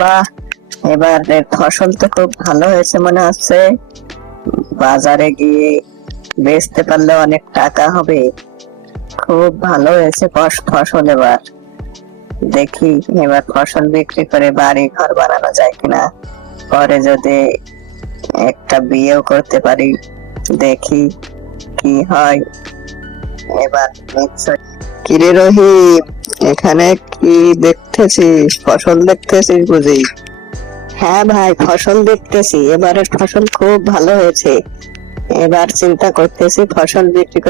বাহ, এবারের ফসল তো খুব ভালো হয়েছে মনে হচ্ছে। বাজারে গিয়ে বেচতে পারলে অনেক টাকা হবে। খুব ভালো হয়েছে ফসল এবার। দেখি এবার ফসল বিক্রি করে বাড়ি ঘর বানানো যায় কিনা, পরে যদি একটা বিয়েও করতে পারি, দেখি কি হয়। এবার নিশ্চয়। কিরে রহিম, এখানে কি দেখতেছিস? ফসল দেখতেছিস বুঝি? হ্যাঁ ভাই, ফসল দেখতেছি। এবারের ফসল খুব ভালো হয়েছে। এবার চিন্তা করতেছি ফসল বিক্রি